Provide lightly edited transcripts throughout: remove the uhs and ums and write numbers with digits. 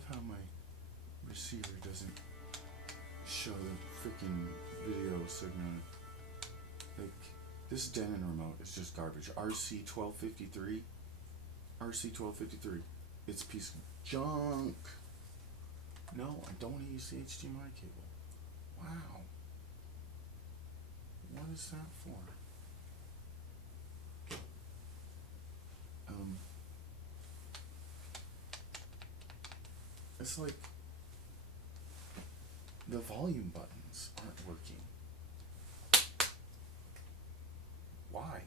love how my receiver doesn't show the freaking video signal. Like, this Denon remote is just garbage. RC1253. RC1253. It's a piece of junk. No, I don't want to use the HDMI cable. Wow. What is that for? It's like the volume buttons aren't working. Why?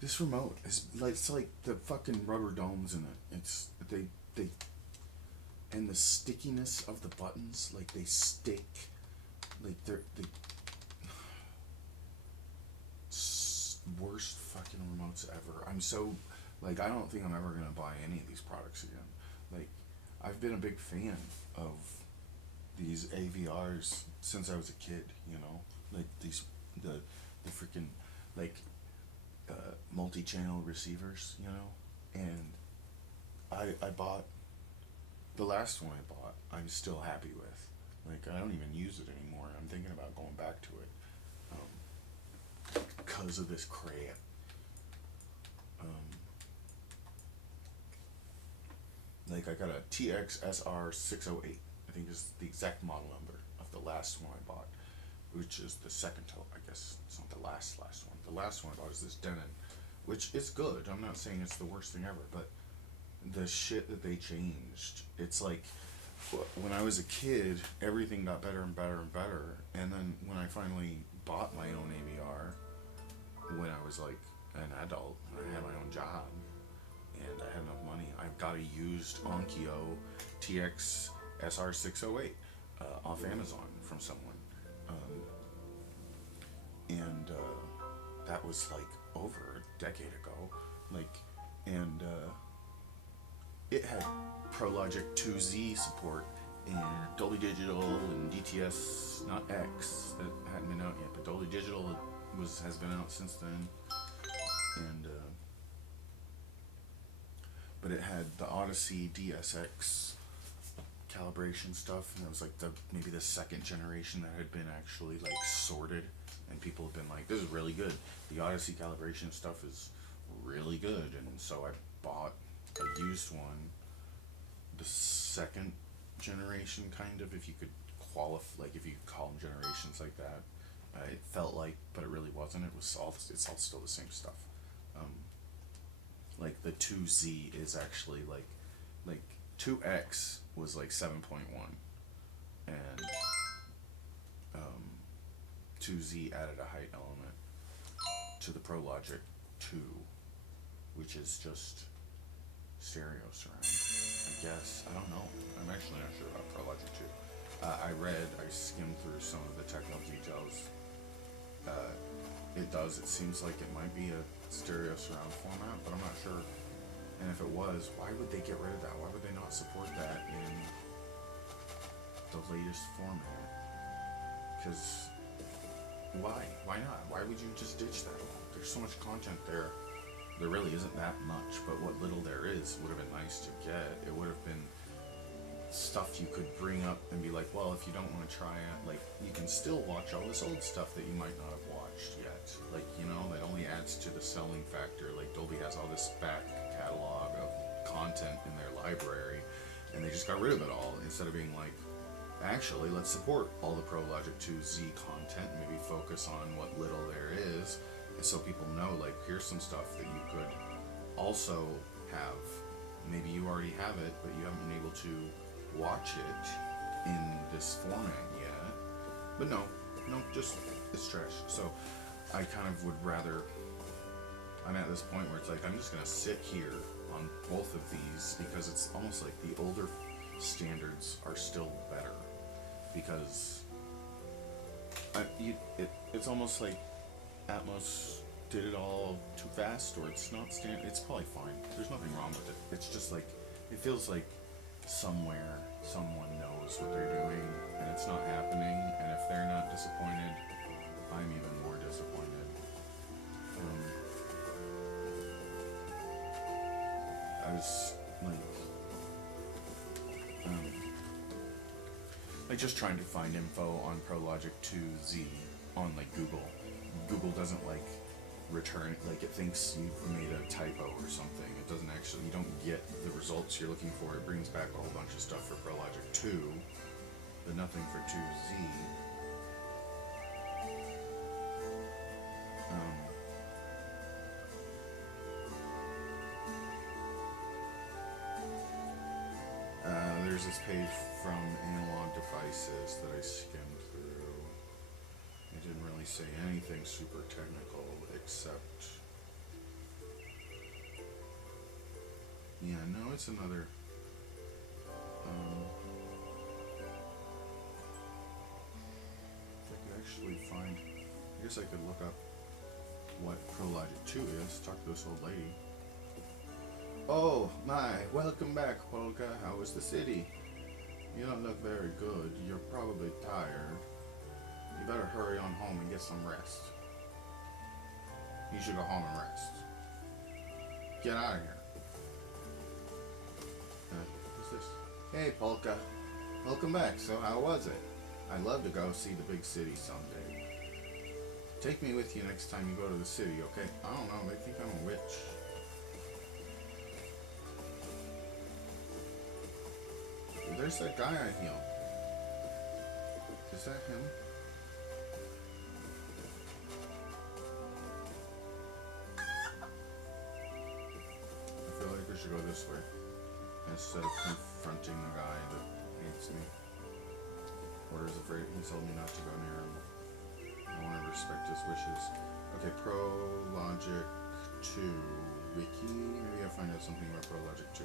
This remote is like, it's like the fucking rubber domes in it. It's they and the stickiness of the buttons, like they stick, like they're the worst fucking remotes ever. I'm so, like, I don't think I'm ever gonna buy any of these products again. Like, I've been a big fan of these AVRs since I was a kid. You know, like these the freaking like multi-channel receivers. You know, and I bought the last one I bought. I'm still happy with. Like, I don't even use it anymore. I'm thinking about going back to it because of this crap. Like, I got a TXSR 608. I think is the exact model number of the last one I bought, which is the second to, I guess it's not the last one. The last one I bought is this Denon, which is good. I'm not saying it's the worst thing ever, but the shit that they changed, it's like when I was a kid, everything got better and better and better, and then when I finally bought my own AVR, when I was like an adult, I had my own job, and I had enough money, I got a used Onkyo TX SR608 off Amazon from someone, and that was like over a decade ago, like, and it had ProLogic 2Z support and Dolby Digital and DTS, not X, that hadn't been out yet, but Dolby Digital has been out since then, and but it had the Odyssey DSX calibration stuff, and it was like maybe the second generation that had been actually like sorted, and people have been like, this is really good. The Odyssey calibration stuff is really good, and so I bought a used one, the second generation, kind of, if you could qualify, like if you could call them generations like that. It felt like, but it really wasn't. It's all still the same stuff. Like the 2Z is actually like 2X was like 7.1, and 2Z added a height element to the ProLogic 2, which is just stereo surround, I guess. I don't know. I'm actually not sure about ProLogic 2. I skimmed through some of the technical details. It seems like it might be a stereo surround format, but I'm not sure. And if it was, why would they get rid of that? Why would they not support that in the latest format? Because why? Why not? Why would you just ditch that? There's so much content there. There really isn't that much, but what little there is would have been nice to get. It would have been stuff you could bring up and be like, well, if you don't want to try it, like, you can still watch all this old stuff that you might not have watched yet. Like, you know, that only adds to the selling factor. Like, Dolby has all this back catalog of content in their library, and they just got rid of it all, instead of being like, actually, let's support all the ProLogic 2Z content, maybe focus on what little there is, so people know, like, here's some stuff that you could also have. Maybe you already have it, but you haven't been able to watch it in this format yet. But no, just, it's trash. So I kind of would rather, I'm at this point where it's like, I'm just going to sit here on both of these, because it's almost like the older standards are still better, because it's almost like Atmos did it all too fast, or it's not it's probably fine. There's nothing wrong with it. It's just like, it feels like somewhere someone knows what they're doing and it's not happening, and they're not disappointed, I'm even more disappointed. I was like just trying to find info on ProLogic 2Z on like Google. Google doesn't like return, like it thinks you've made a typo or something. It doesn't actually, you don't get the results you're looking for. It brings back a whole bunch of stuff for ProLogic 2, but nothing for 2Z. There's this page from Analog Devices that I skimmed through. It didn't really say anything super technical except... Yeah, no, it's another... if I could actually find... I guess I could look up what ProLogic 2 is, talk to this old lady. Oh, my, welcome back, Polka. How was the city? You don't look very good. You're probably tired. You better hurry on home and get some rest. You should go home and rest. Get out of here. What's this? Hey, Polka. Welcome back. So how was it? I'd love to go see the big city someday. Take me with you next time you go to the city, okay? I don't know. They think I'm a witch. There's that guy I healed. Is that him? I feel like we should go this way instead of confronting the guy that hates me or is afraid. He told me not to go near him. I want to respect his wishes. Okay, ProLogic 2 wiki. Maybe I'll find out something about ProLogic 2.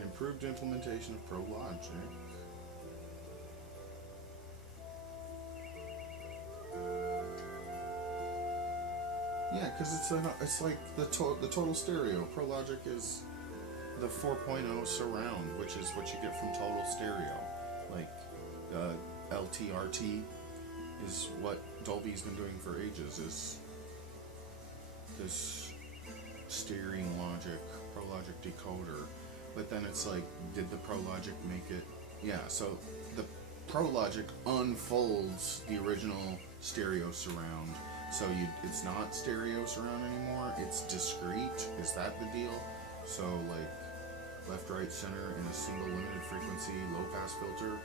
Improved implementation of ProLogic. Yeah, because it's like the total stereo. ProLogic is the 4.0 surround, which is what you get from total stereo. Like LTRT is what Dolby's been doing for ages. Is this steering logic, ProLogic decoder. But then it's like, did the ProLogic make it? Yeah, so the ProLogic unfolds the original stereo surround. So it's not stereo surround anymore, it's discrete. Is that the deal? So like left, right, center in a single limited frequency low pass filter.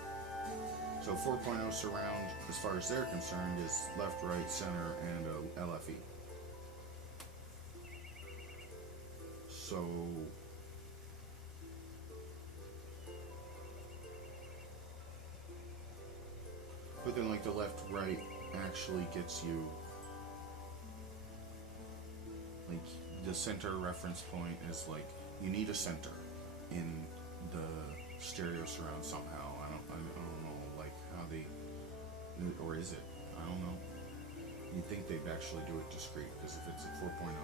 So 4.0 surround, as far as they're concerned, is left, right, center, and a LFE. So but then like the left right actually gets you like the center reference point is like you need a center in the stereo surround somehow. I don't know like how they, or is it? I don't know. You'd think they'd actually do it discrete, because if it's at 4.0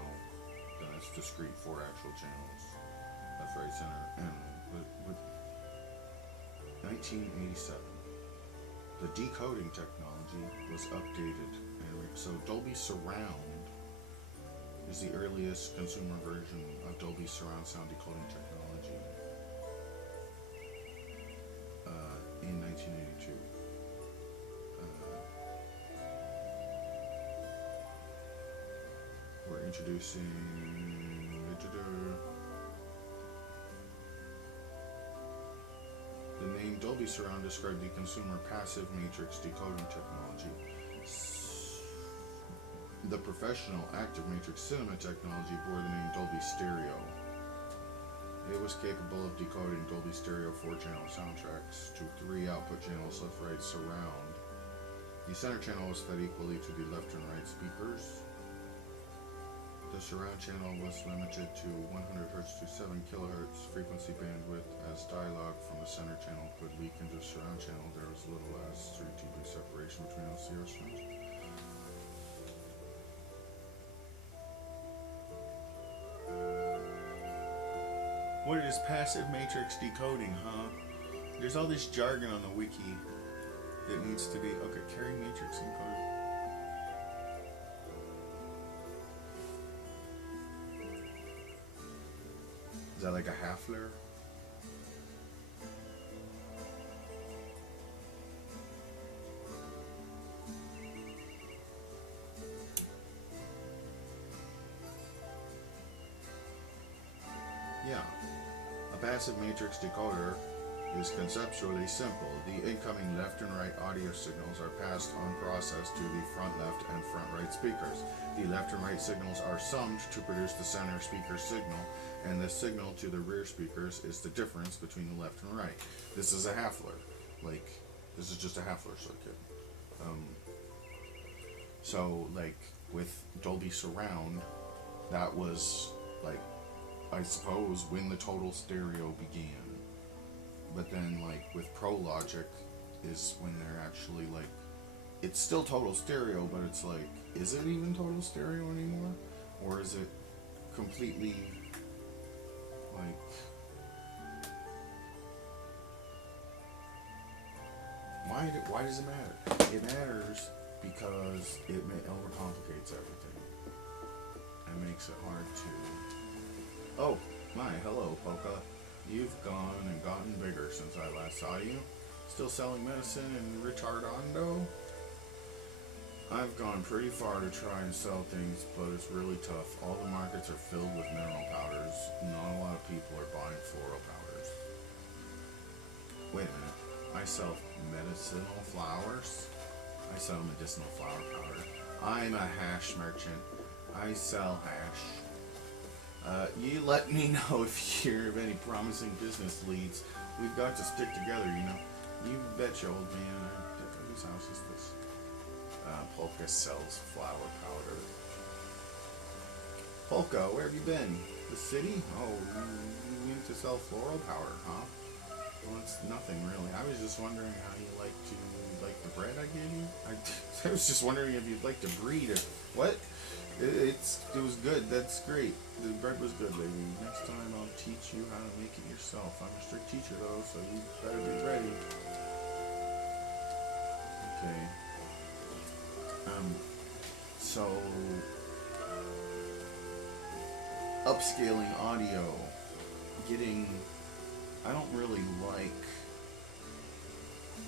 then it's discrete for actual channels. Left, right, center, and with 1987. The decoding technology was updated, and so Dolby Surround is the earliest consumer version of Dolby Surround sound decoding technology in 1982. We're introducing the name Dolby Surround described the consumer passive matrix decoding technology. The professional active matrix cinema technology bore the name Dolby Stereo. It was capable of decoding Dolby Stereo 4-channel soundtracks to 3 output channels, left, right, surround. The center channel was fed equally to the left and right speakers. The surround channel was limited to 100 Hz to 7 kHz frequency bandwidth. As dialogue from the center channel could leak into the surround channel, there was as little as 3 dB separation between LCR strands. What is passive matrix decoding, huh? There's all this jargon on the wiki that needs to be... Okay, carry matrix encoder. Is that like a Hafler? Yeah. A passive matrix decoder is conceptually simple. The incoming left and right audio signals are passed unprocessed to the front left and front right speakers. The left and right signals are summed to produce the center speaker signal, and the signal to the rear speakers is the difference between the left and right. This is a Hafler. Like, this is just a Hafler circuit. So, like, with Dolby Surround, that was, like, I suppose, when the total stereo began. But then, like, with Pro Logic is when they're actually, like, it's still total stereo, but it's like, is it even total stereo anymore? Or is it completely, like, why does it matter? It matters because it overcomplicates everything and makes it hard to... Oh, my, hello, Polka. You've gone and gotten bigger since I last saw you. Still selling medicine and retardando? I've gone pretty far to try and sell things, but it's really tough. All the markets are filled with mineral powders. Not a lot of people are buying floral powders. Wait a minute. I sell medicinal flowers? I sell medicinal flower powder. I'm a hash merchant. I sell hash. You let me know if you hear of any promising business leads. We've got to stick together, you know. You betcha, old man. Whose house is this? Polka sells flower powder. Polka, where have you been? The city? Oh, you went to sell floral powder, huh? Well, it's nothing really. I was just wondering how you like the bread I gave you. I was just wondering if you'd like to breed or what? It was good. That's great. The bread was good, lady. Next time I'll teach you how to make it yourself. I'm a strict teacher though, so you better be ready. Okay. So upscaling audio, I don't really like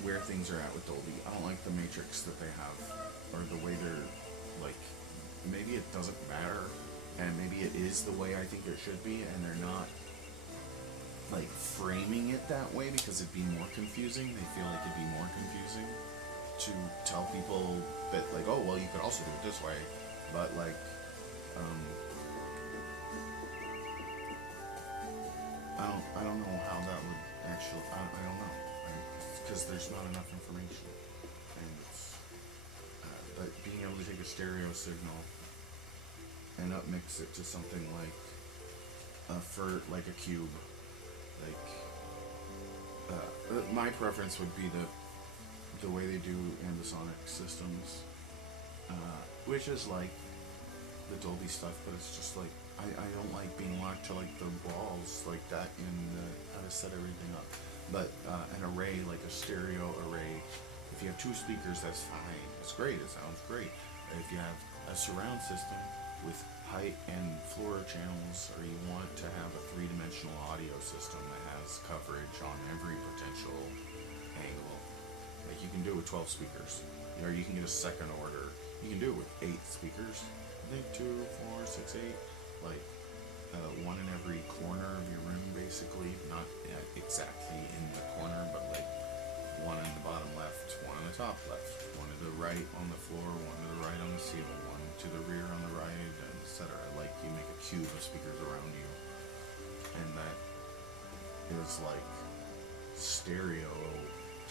where things are at with Dolby. I don't like the matrix that they have, or the way they're, like, maybe it doesn't matter, and maybe it is the way I think it should be, and they're not, like, framing it that way because it'd be more confusing. They feel like it'd be more confusing to tell people that, like, oh, well, you could also do it this way, but, like, I don't know how that would actually, I don't know, because there's not enough information, and it's, but being able to take a stereo signal and upmix it to something like, like a cube, like, my preference would be the way they do ambisonic systems, which is like the Dolby stuff, but it's just like, I don't like being locked to like the walls like that in how to set everything up. But an array, like a stereo array, if you have 2 speakers, that's fine. It's great, it sounds great. If you have a surround system with height and floor channels, or you want to have a 3-dimensional audio system that has coverage on every potential angle, like you can do it with 12 speakers, or you can get a second order. You can do it with 8 speakers. I think 2, 4, 6, 8, like one in every corner of your room, basically. Not exactly in the corner, but like one in the bottom left, one on the top left, one to the right on the floor, one to the right on the ceiling, one to the rear on the right, etc. Like you make a cube of speakers around you, and that is like stereo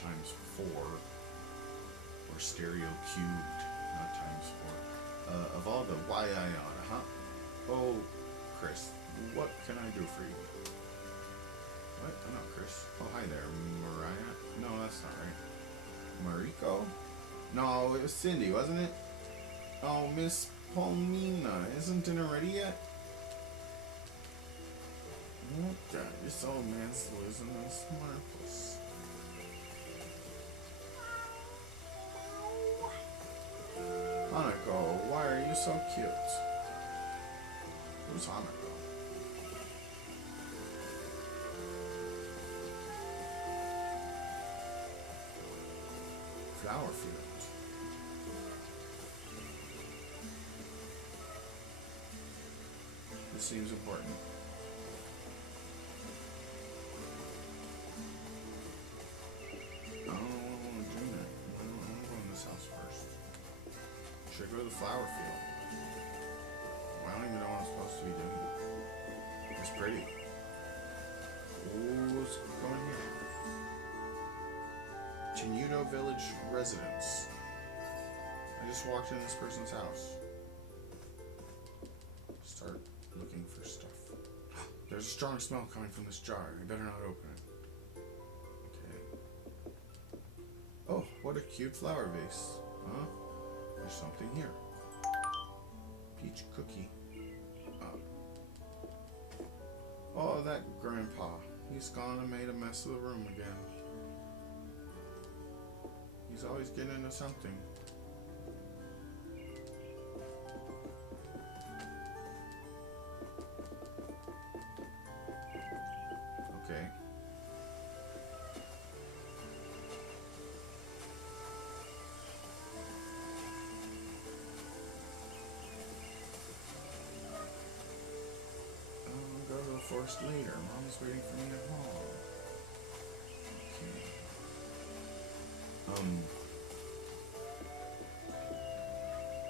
times 4, or stereo cubed, not times 4, of all the Y-ion, huh? Oh, Chris, what can I do for you? What? I'm not Chris. Oh, hi there, Mariah. No, that's not right. Mariko? No, it was Cindy, wasn't it? Oh, Miss Palmina, isn't dinner ready yet? Oh God, this old man's losing his marbles. Hanako, why are you so cute? Who's Hanako? Flower field. This seems important. I don't want to do that. I want to go in this house first. Should I go to the flower field? I don't even know what I'm supposed to be doing. It's pretty. Ooh, let's go in here. Tenuto Village Residence. I just walked in this person's house. Start looking for stuff. There's a strong smell coming from this jar. I better not open it. Okay. Oh, what a cute flower vase. Huh? There's something here. Peach cookie. Oh, that grandpa. He's gone and made a mess of the room again. He's always getting into something. Okay. I'll go to the forest later. Mom's waiting for me at home. Okay.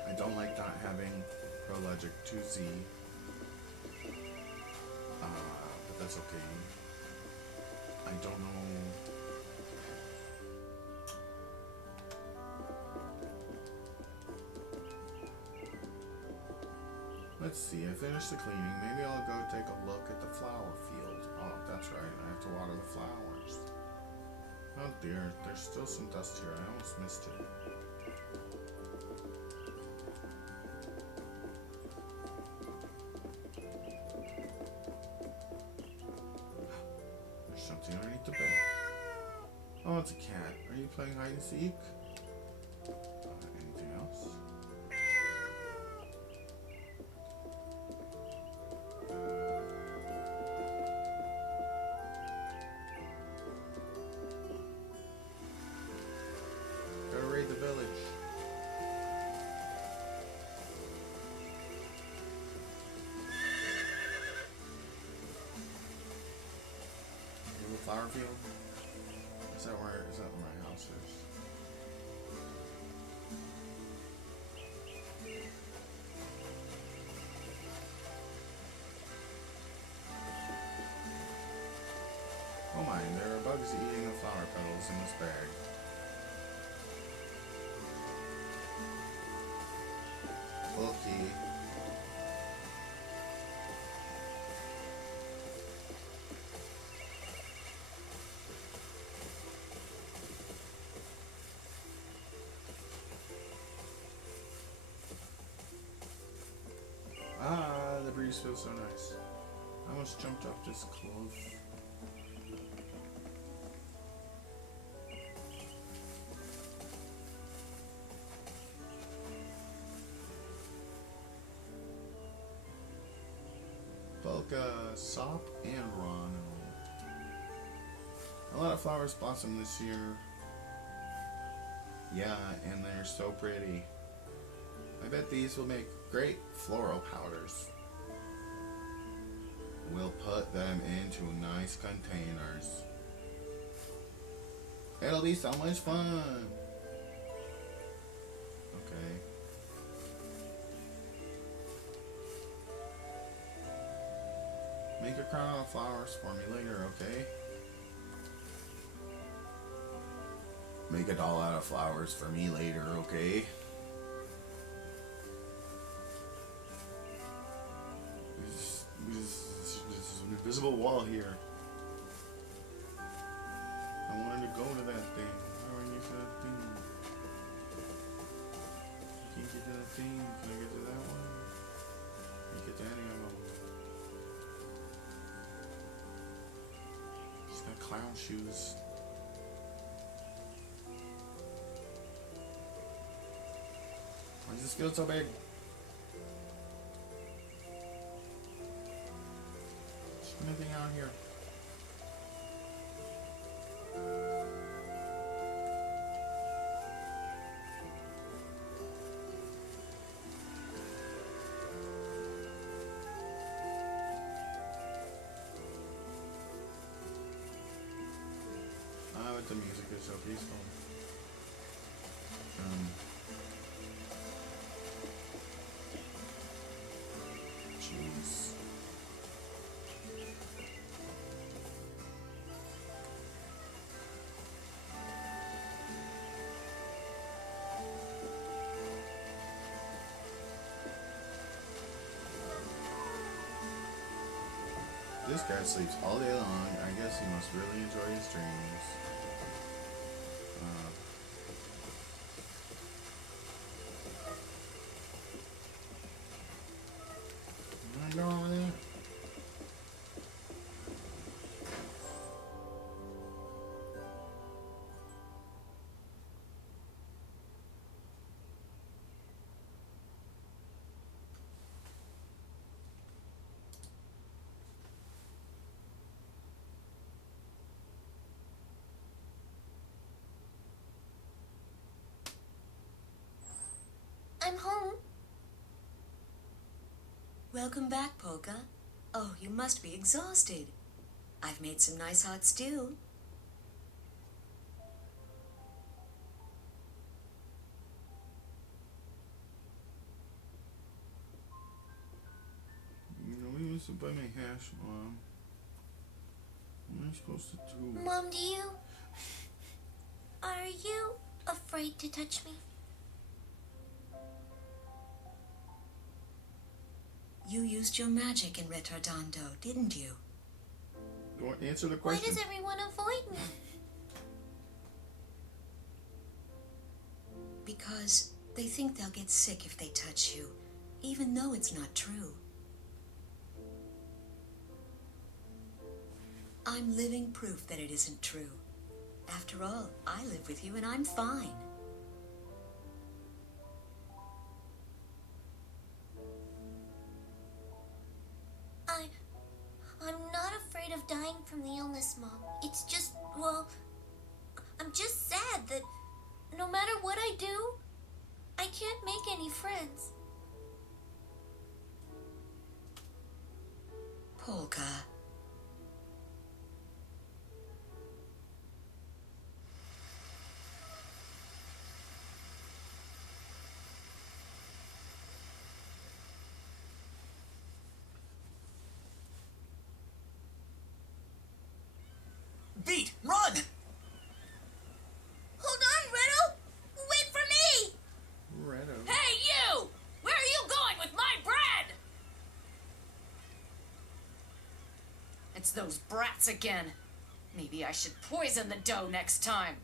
I don't like not having Prologic 2Z. But that's okay. I don't know. Let's see, I finished the cleaning. Maybe I'll go take a look at the flower field. Oh, that's right, I have to water the flowers. Oh dear, there's still some dust here. I almost missed it. There's something underneath the bed. Oh, it's a cat. Are you playing hide and seek? Anything else? Gotta raid the village. The flower field? Is that where my house is? Oh my, there are bugs eating the flower petals in this bag. Okay. Ah, the breeze feels so nice. I almost jumped off this cliff. Polka, Sop, and Ron. A lot of flowers blossom this year. Yeah, and they're so pretty. I bet these will make great floral powders. We'll put them into nice containers. It'll be so much fun. Okay. Make a crown of flowers for me later, okay? Make a doll out of flowers for me later, okay? There's an invisible wall here. I wanted to go to that thing. I already used that thing. on, shoes. Why does this feel so big? Is there anything out here? But the music is so peaceful. Jeez. This guy sleeps all day long. I guess he must really enjoy his dreams. I'm home. Welcome back, Polka. Oh, you must be exhausted. I've made some nice hot stew. We used to buy my hash, Mom. What am I supposed to do? Mom, are you afraid to touch me? You used your magic in Retardando, didn't you? Don't answer the question. Why does everyone avoid me? Because they think they'll get sick if they touch you, even though it's not true. I'm living proof that it isn't true. After all, I live with you and I'm fine. I'm not afraid of dying from the illness, Mom. It's just, well, I'm just sad that no matter what I do, I can't make any friends. Polka. Beat! Run! Hold on, Riddle! Wait for me! Redo. Hey, you! Where are you going with my bread? It's those brats again. Maybe I should poison the dough next time.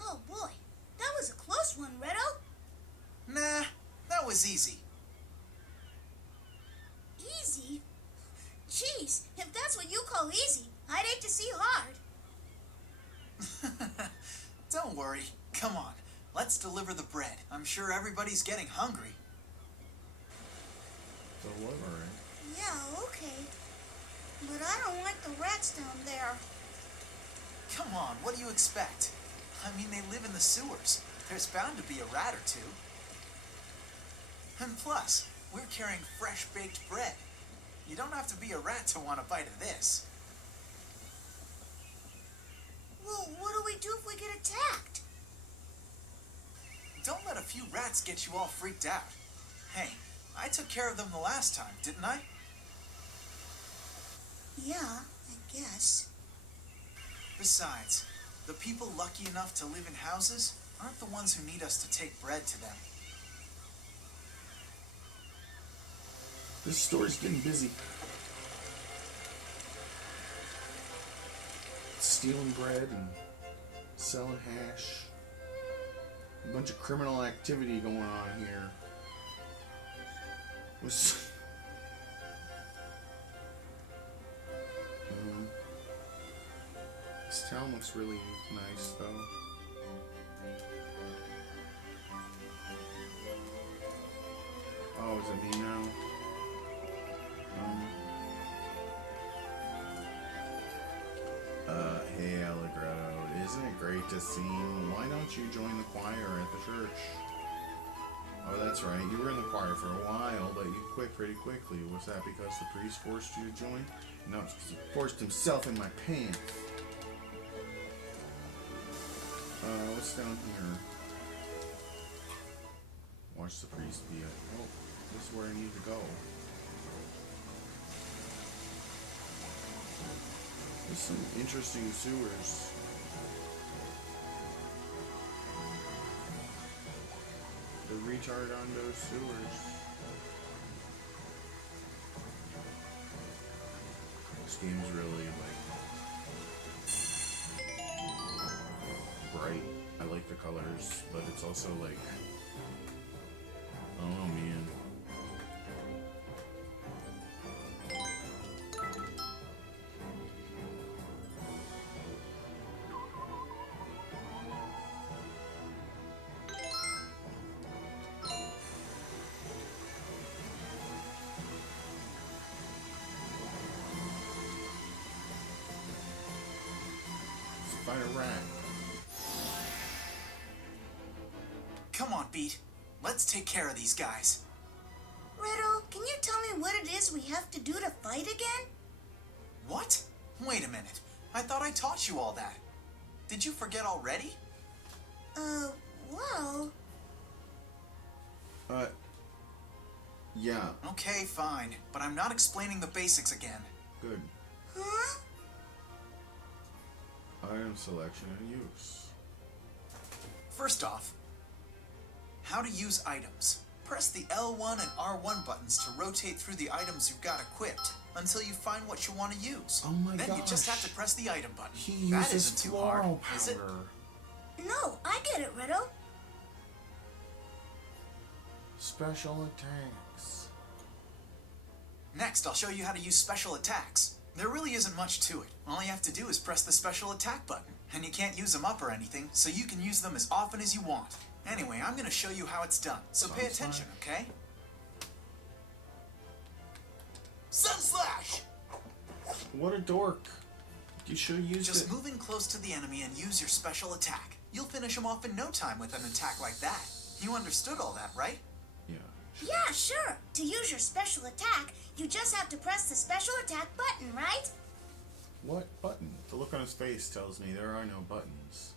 Oh boy, that was a close one, Riddle. Nah, that was easy. Easy? Jeez, if that's what you call easy, I'd hate to see hard. Don't worry. Come on, let's deliver the bread. I'm sure everybody's getting hungry. Deliver it. Yeah, okay. But I don't like the rats down there. Come on, what do you expect? I mean, they live in the sewers. There's bound to be a rat or two. And plus, we're carrying fresh-baked bread. You don't have to be a rat to want a bite of this. Well, what do we do if we get attacked? Don't let a few rats get you all freaked out. Hey, I took care of them the last time, didn't I? Yeah, I guess. Besides, the people lucky enough to live in houses aren't the ones who need us to take bread to them. This store's getting busy. Stealing bread and selling hash. A bunch of criminal activity going on here. This town looks really nice, though. Oh, is it me now? Hey Allegretto, isn't it great to sing? Why don't you join the choir at the church? Oh, that's right, you were in the choir for a while, but you quit pretty quickly. Was that because the priest forced you to join? No, it's because he forced himself in my pants. What's down here? Watch the priest be at... Oh, this is where I need to go. There's some interesting sewers. The Retardondo sewers. This game's really, like, bright. I like the colors, but it's also, like, I don't know, man. Find a rat. Come on, Beat. Let's take care of these guys. Riddle, can you tell me what it is we have to do to fight again? What? Wait a minute. I thought I taught you all that. Did you forget already? Well... Yeah, Okay, fine. But I'm not explaining the basics again. good. Huh? Item selection and use. First off, how to use items. Press the L1 and R1 buttons to rotate through the items you've got equipped until you find what you want to use. Oh my Then you just gosh. have to press the item button. He That uses isn't too hard, floral is it? powder. No, I get it, Riddle. Special attacks. Next, I'll show you how to use special attacks. There really isn't much to it. All you have to do is press the special attack button. And you can't use them up or anything, so you can use them as often as you want. Anyway, I'm gonna show you how it's done, so pay Sounds attention, fine. okay? Sun Slash! What a dork. You should have used Just it. move in close to the enemy and use your special attack. You'll finish him off in no time with an attack like that. You understood all that, right? Yeah. Yeah, sure. To use your special attack, you just have to press the special attack button, right? What button? The look on his face tells me there are no buttons.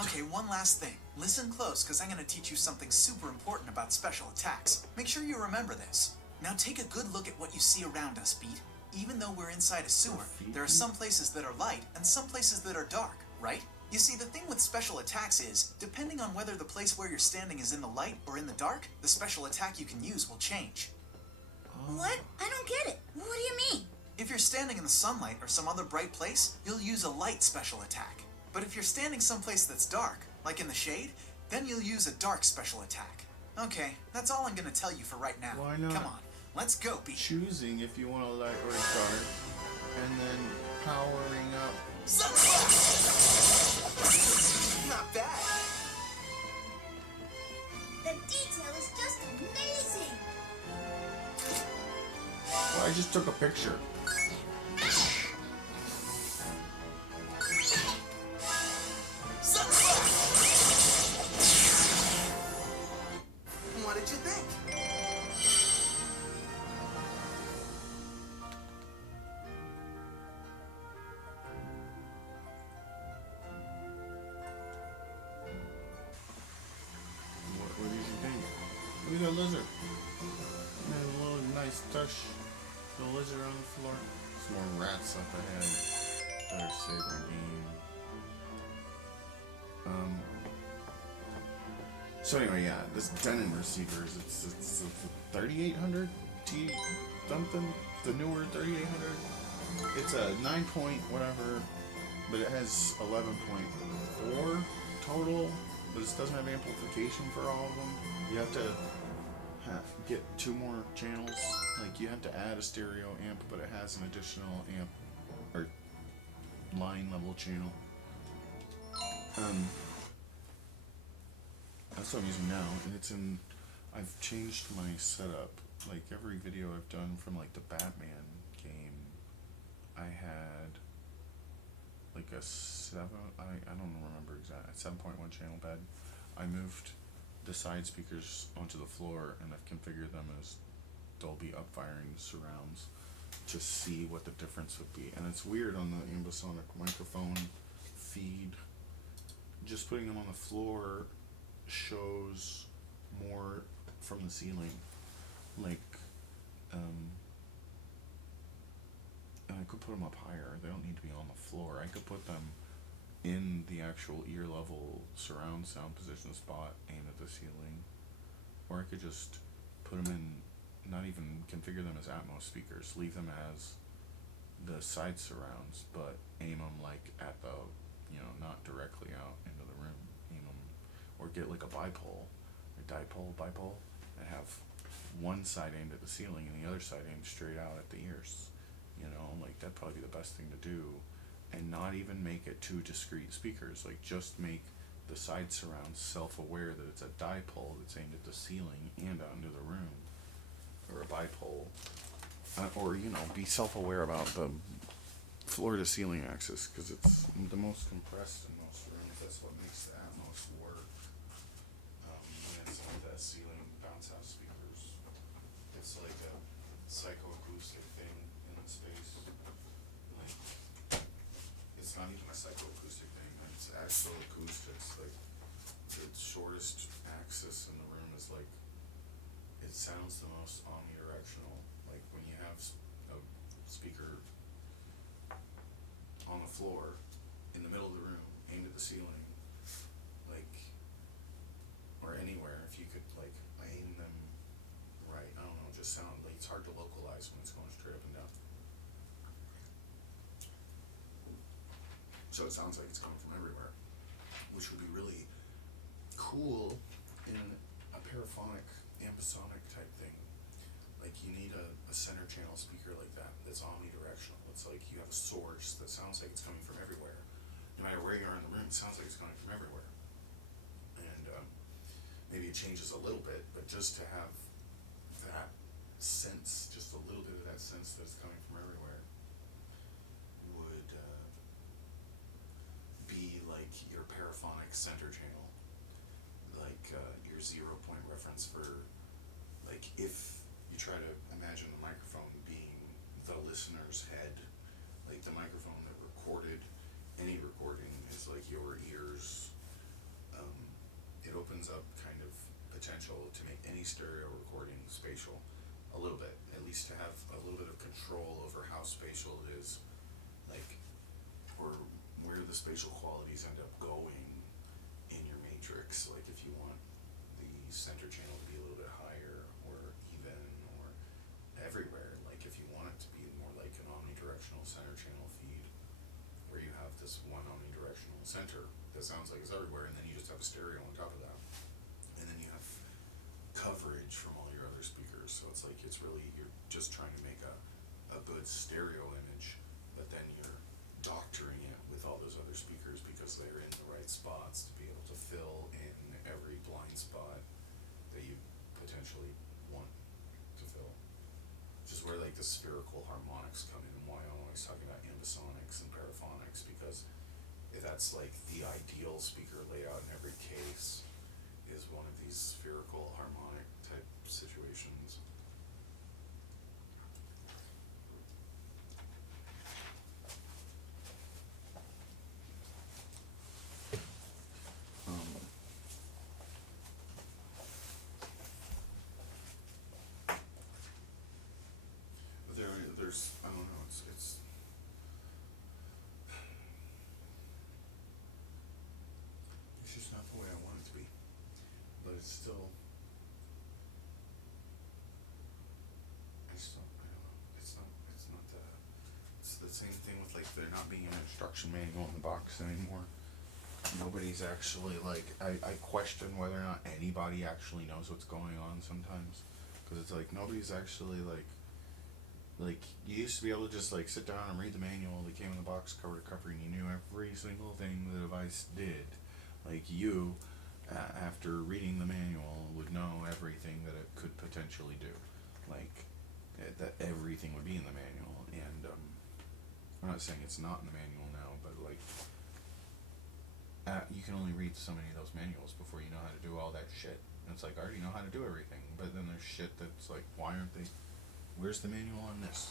Okay, one last thing. Listen close, because I'm going to teach you something super important about special attacks. Make sure you remember this. Now take a good look at what you see around us, Beat. Even though we're inside a sewer, there are some places that are light and some places that are dark, right? You see, the thing with special attacks is, depending on whether the place where you're standing is in the light or in the dark, the special attack you can use will change. What? I don't get it. What do you mean? If you're standing in the sunlight or some other bright place, you'll use a light special attack. But if you're standing someplace that's dark, like in the shade, then you'll use a dark special attack. Okay, that's all I'm gonna tell you for right now. Why not? Come on, let's go, Beat. Choosing if you want to light or dark, and then powering up. Not bad. The detail is just amazing. Well, I just took a picture. What did you think? What did you think? Look at that lizard. And a little nice touch. The lizard on the floor. Some more rats up ahead. Better save my game. So anyway, yeah, this Denon receivers, it's 3,800 T something, the newer 3800. It's a 9 point whatever, but it has 11.4 total, but it doesn't have amplification for all of them. You have to get 2 more channels. Like you have to add a stereo amp, but it has an additional amp or line level channel. That's what I'm using now, and it's in. I've changed my setup. Like every video I've done from like the Batman game, I had like a 7. I don't remember exactly. 7.1 channel bed. I moved the side speakers onto the floor, and I've configured them as Dolby upfiring surrounds to see what the difference would be. And it's weird on the ambisonic microphone feed. Just putting them on the floor shows more from the ceiling. Like, and I could put them up higher. They don't need to be on the floor. I could put them in the actual ear level surround sound position spot aimed at the ceiling. Or I could just put them in, not even configure them as Atmos speakers, leave them as the side surrounds, but aim them like at the, not directly out into the room. Aim them, or get like a bipole, dipole, and have one side aimed at the ceiling and the other side aimed straight out at the ears. Like that'd probably be the best thing to do, and not even make it 2 discrete speakers. Like just make the side surround self-aware that it's a dipole that's aimed at the ceiling and out into the room, or a bipole, or be self-aware about the floor to ceiling axis, because it's the most compressed in most rooms. That's what makes the Atmos work. When it's like that ceiling bounce out speakers, it's like a psychoacoustic thing in the space. Like it's not even a psychoacoustic thing. It's actual acoustics. Like the shortest axis in the room is like, it sounds the most omnidirectional. Like when you have a speaker on the floor in the middle of the room aimed at the ceiling, like, or anywhere, if you could like aim them right, I don't know, just sound like it's hard to localize when it's going straight up and down. So it sounds like it's coming from everywhere, which would be really cool in a paraphonic ambisonic type thing. Like you need a center channel speaker like that that's omnidirectional. It's like you have a source that sounds like it's coming from everywhere. No matter where you are in the room, it sounds like it's coming from everywhere. And maybe it changes a little bit, but just to have that sense, just a little bit of that sense that it's coming from everywhere, would be like your paraphonic center channel. Like your 0-point reference for, like, if you try to imagine the microphone being the listener's head, like the microphone that recorded any recording is like your ears. It opens up kind of potential to make any stereo recording spatial a little bit, at least to have a little bit of control over how spatial it is, like, or where the spatial qualities end up going in your matrix. Like if you want the center channel to be a little bit higher or even or everywhere, like if you want it to be more like an omnidirectional center channel feed, where you have this one omnidirectional center that sounds like it's everywhere, and then you just have a stereo on top of that, and then you have coverage from all your other speakers. So it's like, it's really, you're just trying to make a good stereo image, but then you're doctoring it with all those other speakers because they're in the right spots to be able to fill in every blind spot that you potentially want to fill. Which is where like the spherical harmonics come in, and why I'm always talking about ambisonics and paraphonics, because if that's like the ideal speaker layout in every case, is one of these spherical harmonic type situations. But there's, I don't know, it's just not the way I want it to be, but it's still same thing with like there not being an instruction manual in the box anymore. Nobody's actually like I question whether or not anybody actually knows what's going on sometimes, because it's like nobody's actually like you used to be able to just like sit down and read the manual that came in the box cover to cover, and you knew every single thing the device did. Like you, after reading the manual, would know everything that it could potentially do. Like that everything would be in the manual, and I'm not saying it's not in the manual now, but like you can only read so many of those manuals before you know how to do all that shit. And it's like I already know how to do everything, but then there's shit that's like, why aren't they? Where's the manual on this?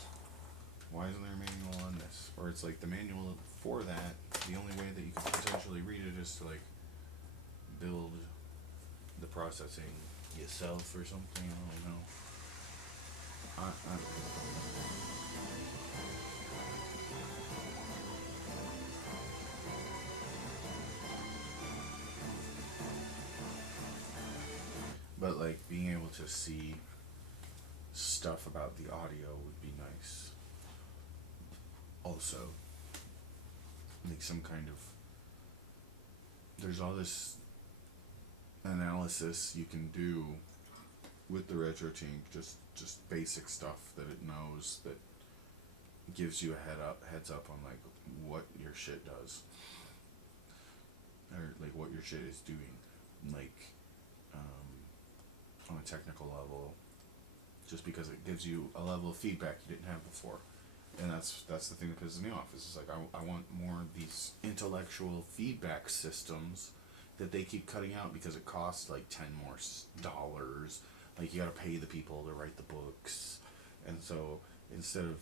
Why isn't there a manual on this? Or it's like the manual for that. The only way that you could potentially read it is to like build the processing yourself or something. I don't know. But like being able to see stuff about the audio would be nice. Also, like some kind of there's all this analysis you can do with the RetroTink, just basic stuff that it knows that gives you a heads up on like what your shit does, or like what your shit is doing, like on a technical level, just because it gives you a level of feedback you didn't have before. And that's the thing that pisses me off. Is like I want more of these intellectual feedback systems that they keep cutting out because it costs like $10 more. Like you gotta pay the people to write the books, and so instead of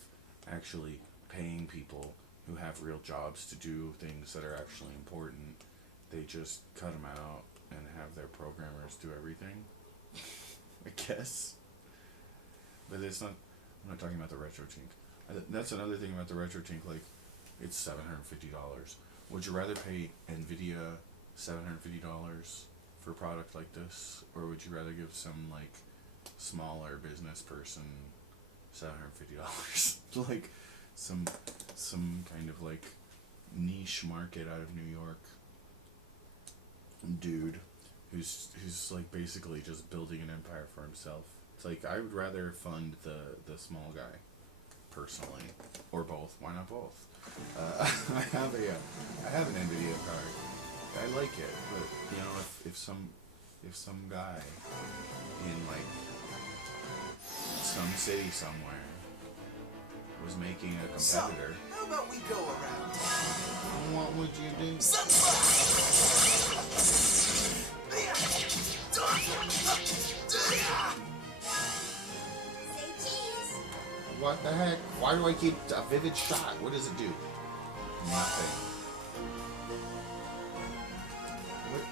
actually paying people who have real jobs to do things that are actually important, they just cut them out and have their programmers do everything. I guess. But it's not. I'm not talking about the RetroTink. That's another thing about the RetroTink. Like, it's $750. Would you rather pay NVIDIA $750 for a product like this, or would you rather give some like smaller business person $750? Like some kind of like niche market out of New York dude who's like basically just building an empire for himself. It's like I would rather fund the small guy personally, or both. Why not both? I have an NVIDIA card. I like it, but you know, if some guy in like some city somewhere was making a competitor. So, how about we go around? What would you do? Say cheese. What the heck? Why do I keep a vivid shot? What does it do? Nothing. What?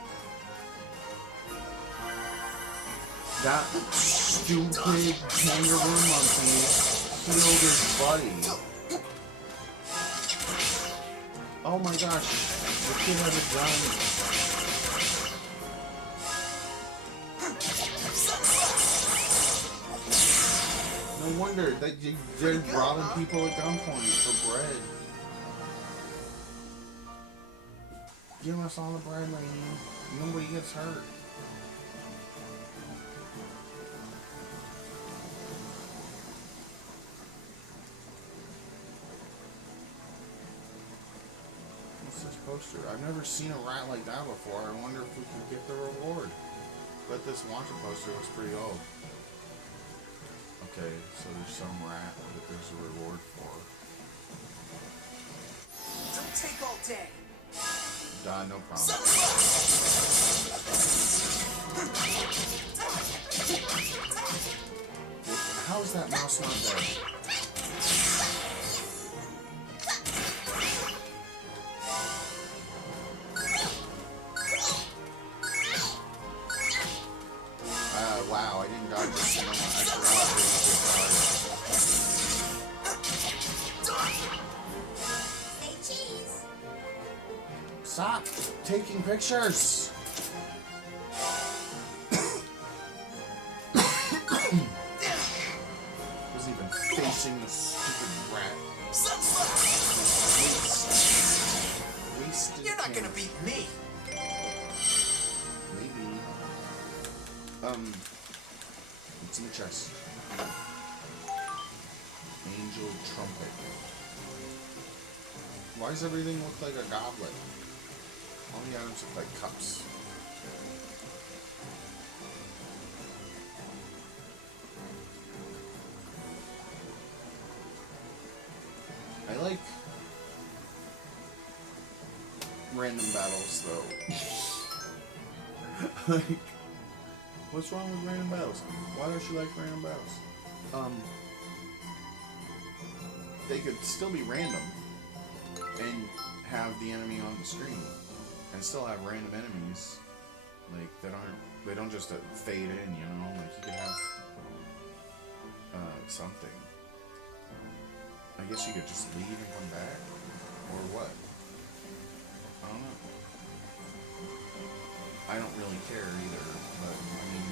That stupid kangaroo monkey killed his buddy. Oh my gosh, the kid had a gun. No wonder that they're robbing people at gunpoint for bread. Give us all the bread, lady. Nobody gets hurt. What's this poster? I've never seen a rat like that before. I wonder if we can get the reward. But this wanted poster looks pretty old. Okay, so there's some rat that there's a reward for. Don't take all day. No problem. How's that mouse not dead? Wow, I didn't dodge this. I forgot Say cheese. Stop taking pictures. Wasn't even facing the stupid rat. gonna beat me. Maybe. What's in the chest? Angel trumpet. Why does everything look like a goblet? All the items look like cups. I like random battles though. Like, what's wrong with random battles? Why don't you like random battles? They could still be random and have the enemy on the screen and still have random enemies. Like, they don't just fade in, you know? Like, you could have something. I guess you could just leave and come back? Or what? I don't know. I don't really care either, but I mean,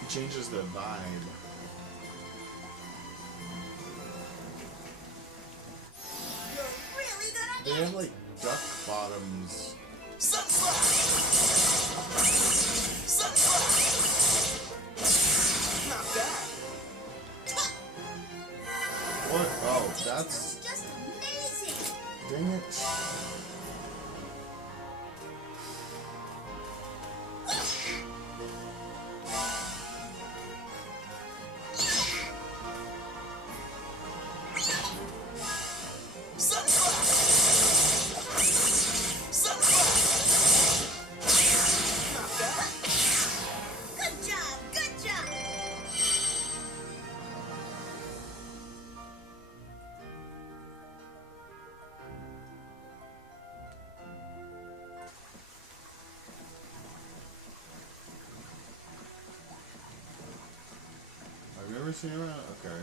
he changes the vibe. You're really good at They have like duck bottoms. Not bad. What? Oh, that's. Just amazing. Dang it. Good job. Good job. Have you ever seen that? Okay.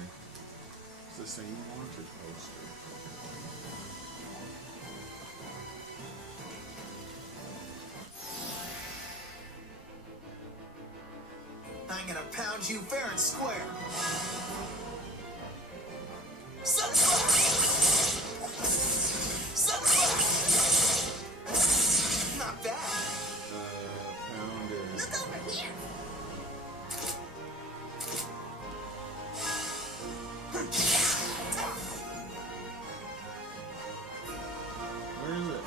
It's the same wanted poster. I'm gonna pound you fair and square. Not bad. Pounded. Look over here. Where is it?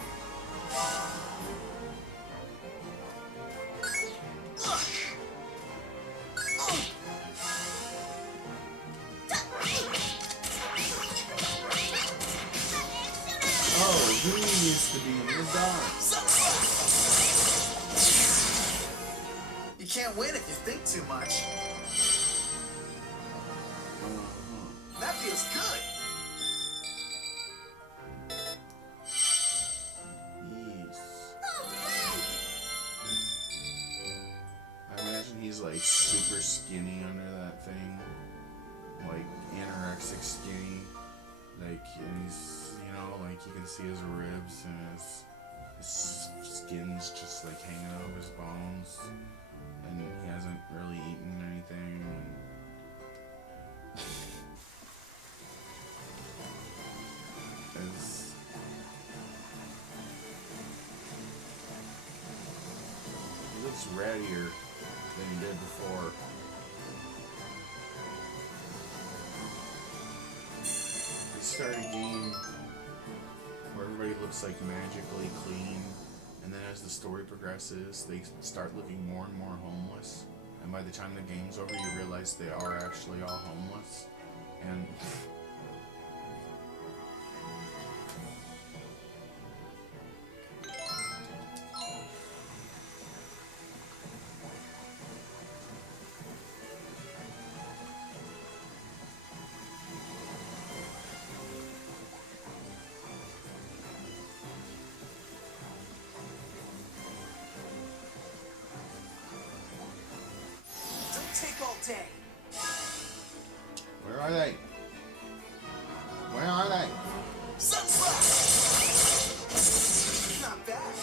Oh, he needs to be in the dark. You can't win if you think too much. That feels good. Yes. All right. I imagine he's like super skinny under that thing. Like anorexic skinny. Like, and he's, you know, like you can see his ribs and his skin's just like hanging out of his bones. And he hasn't really eaten anything. It's, he looks rattier than he did before. They start a game where everybody looks like magically clean, and then as the story progresses, they start looking more and more homeless. And by the time the game's over, you realize they are actually all homeless. And Don't take all day. where are they? Where are they? Not bad.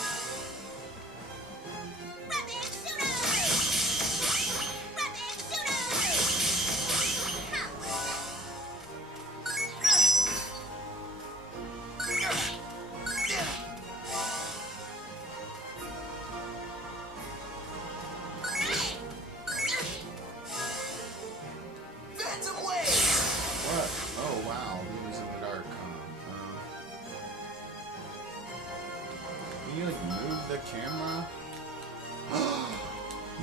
Rapid shooter. Rapid shooter. How was that? move the camera?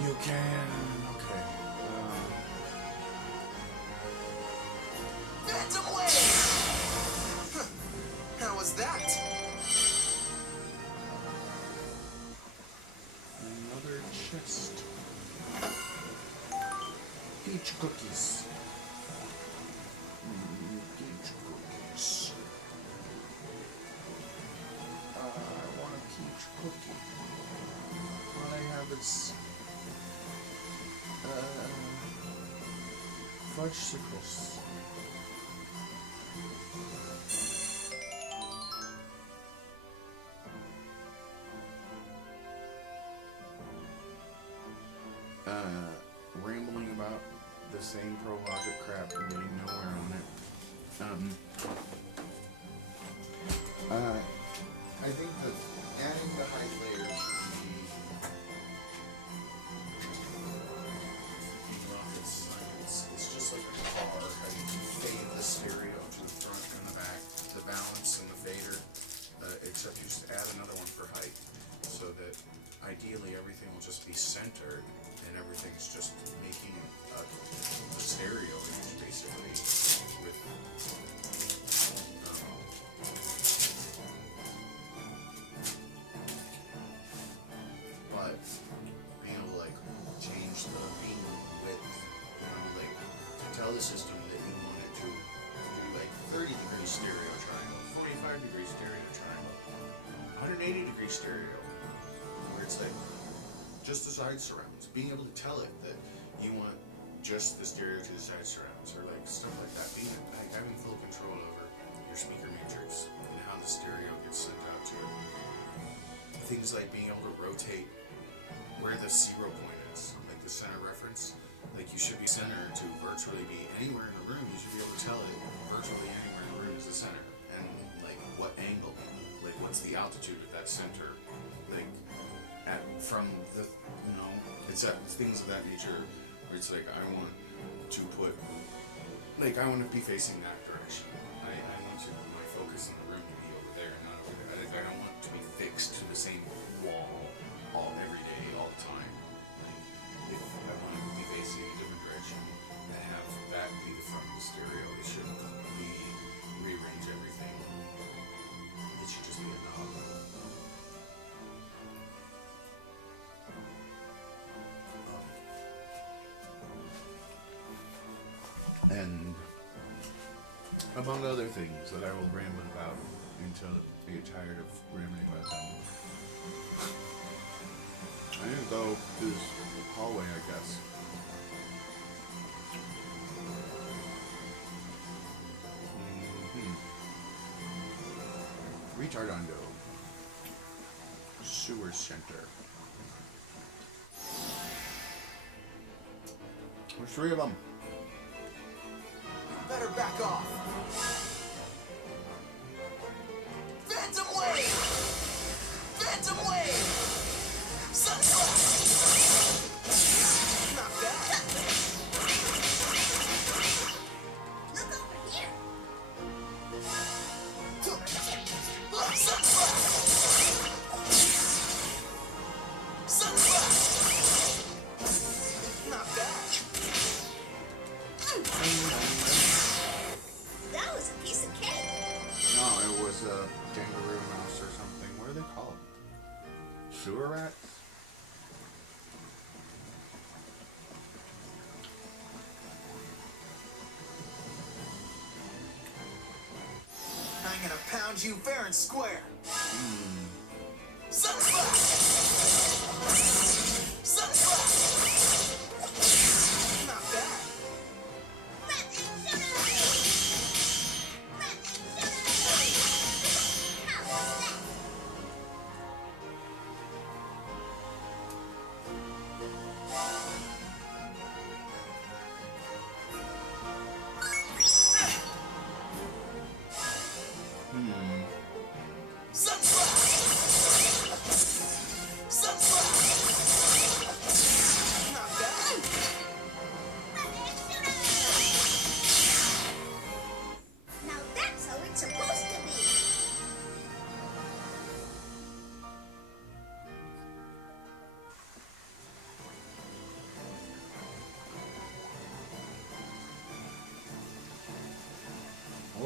You can. Okay. Phantom Wave! Huh. How was that? Another chest. Peach cookies. Peach cookies. I want a peach cookie. All I have is fudgesicles. Rambling about the same pro logic crap and getting nowhere on it. I think that adding the height layers would be rocket science. It's just like a car, how you fade the stereo to the front and the back, the balance and the fader, except you just add another one for height, so that ideally everything will just be centered and everything's just making a stereo image basically with but being able to like change the beam width, like to tell the system that you want it to do like 30-degree stereo triangle, 45-degree stereo triangle, 180-degree stereo, where it's like just the side surrounds, being able to tell it that you want just the stereo to the side surrounds, or like stuff like that, being like having full control over your speaker matrix and how the stereo gets sent out to it. Things like being able to rotate where the 0 point is, like the center reference, like you should be centered to virtually be anywhere in the room. You should be able to tell it virtually anywhere in the room is the center, and like what angle, like what's the altitude of that center, like from the, it's things of that nature where it's like I want to put, like I want to be facing that direction. I want my focus in the room to be over there, not over there. I don't want to be fixed to the same wall every day, all the time. Like if I want to be facing a different direction and have that be the front of the stereo, it shouldn't be rearrange everything. It should just be a knob. And among other things that I will ramble about until I get tired of rambling about them. I need to go to this hallway, I guess. Retardondo. Sewer center. There's 3 of them. Better back off. Phantom Wave! Phantom Wave! Sunflash! Not bad. Look over here. Sunflash! Sunflash! Not bad. That was a piece of cake. No, it was a kangaroo mouse or something. What are they called? Sewer rats? I'm gonna pound you fair and square. Sunflash! Sunflash! Not bad. Rat and sugar! Rat and sugar! How was that? Sunflash! Sunflash!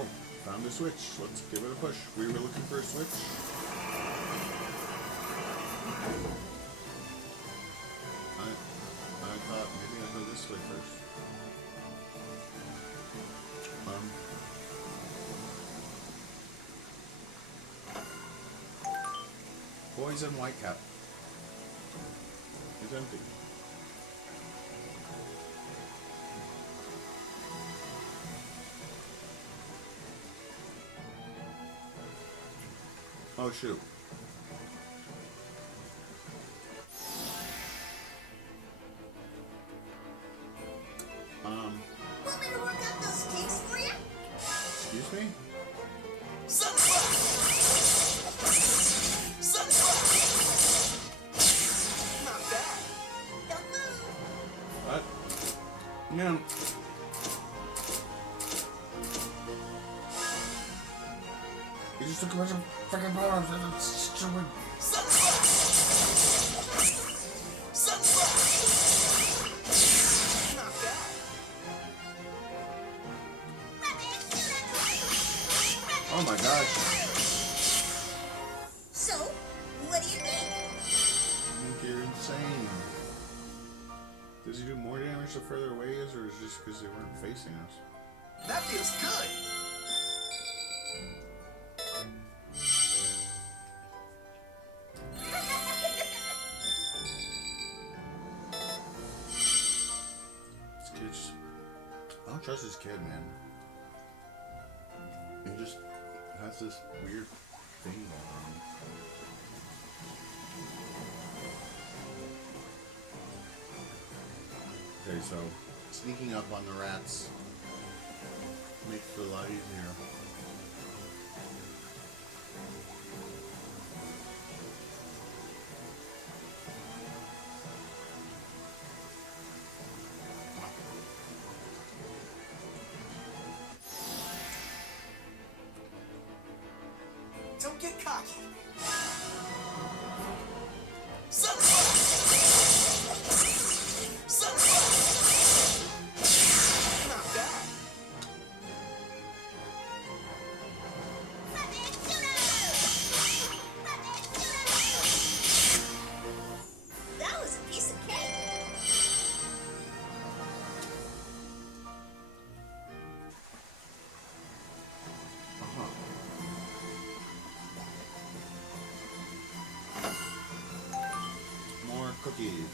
Oh, found a switch. Let's give it a push. We were looking for a switch. I thought maybe I'd go this way first. Poison Whitecap. It's empty. Oh shoot. Want me to work out those kinks for you? Excuse me? Not bad. Don't move. What? No. You just took a bunch of freaking bombs and it's stupid. Not bad. Oh my gosh. So, what do you think? I think you're insane. Does he do more damage the further away he is, or is it just because they weren't facing us? That feels good. This kid's... I don't trust this kid, man. He just has this weird thing going on. Okay, so sneaking up on the rats makes it a lot easier. Don't get cocky. Not bad. That was a piece of cake. Uh-huh. More cookies.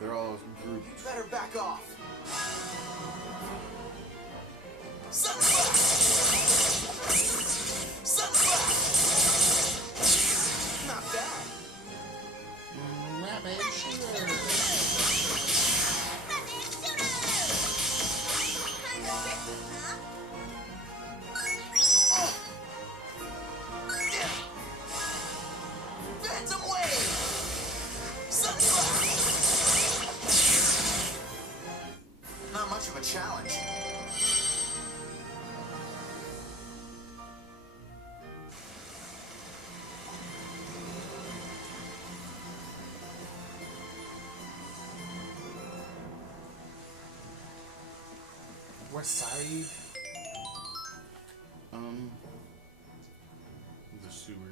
They're all grouped. You better back off. Not bad. Rabbit Phantom Wave. Not much of a challenge. West Side. The sewers.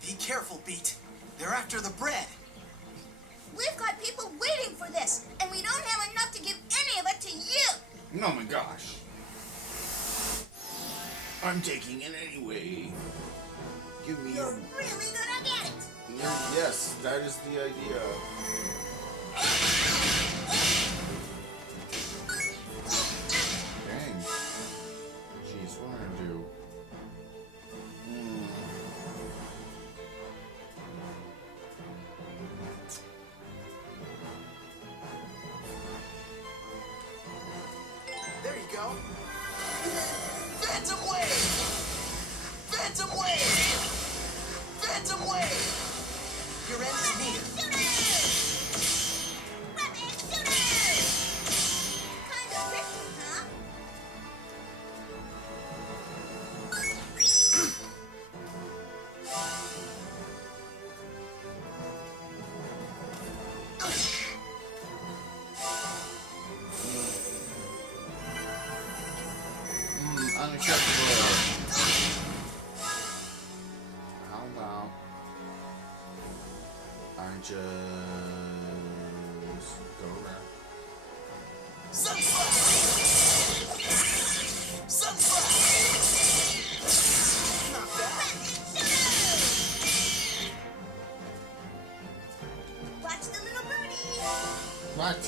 Be careful, Beat. They're after the bread. We've got people waiting for this, and we don't have enough to give any of it to you. Oh my gosh. I'm taking it anyway. Medium. You're really gonna get it. Yes, that is the idea. Dang. Jeez, what am I gonna do? There you go. Phantom Wave! Phantom Wave! Phantom Wave! Your end is near. Rapid shooter! Kind of tricky, huh? Unacceptable. How about I just go around? Sunflash! Sunflash! Not bad. Watch the little birdie. What?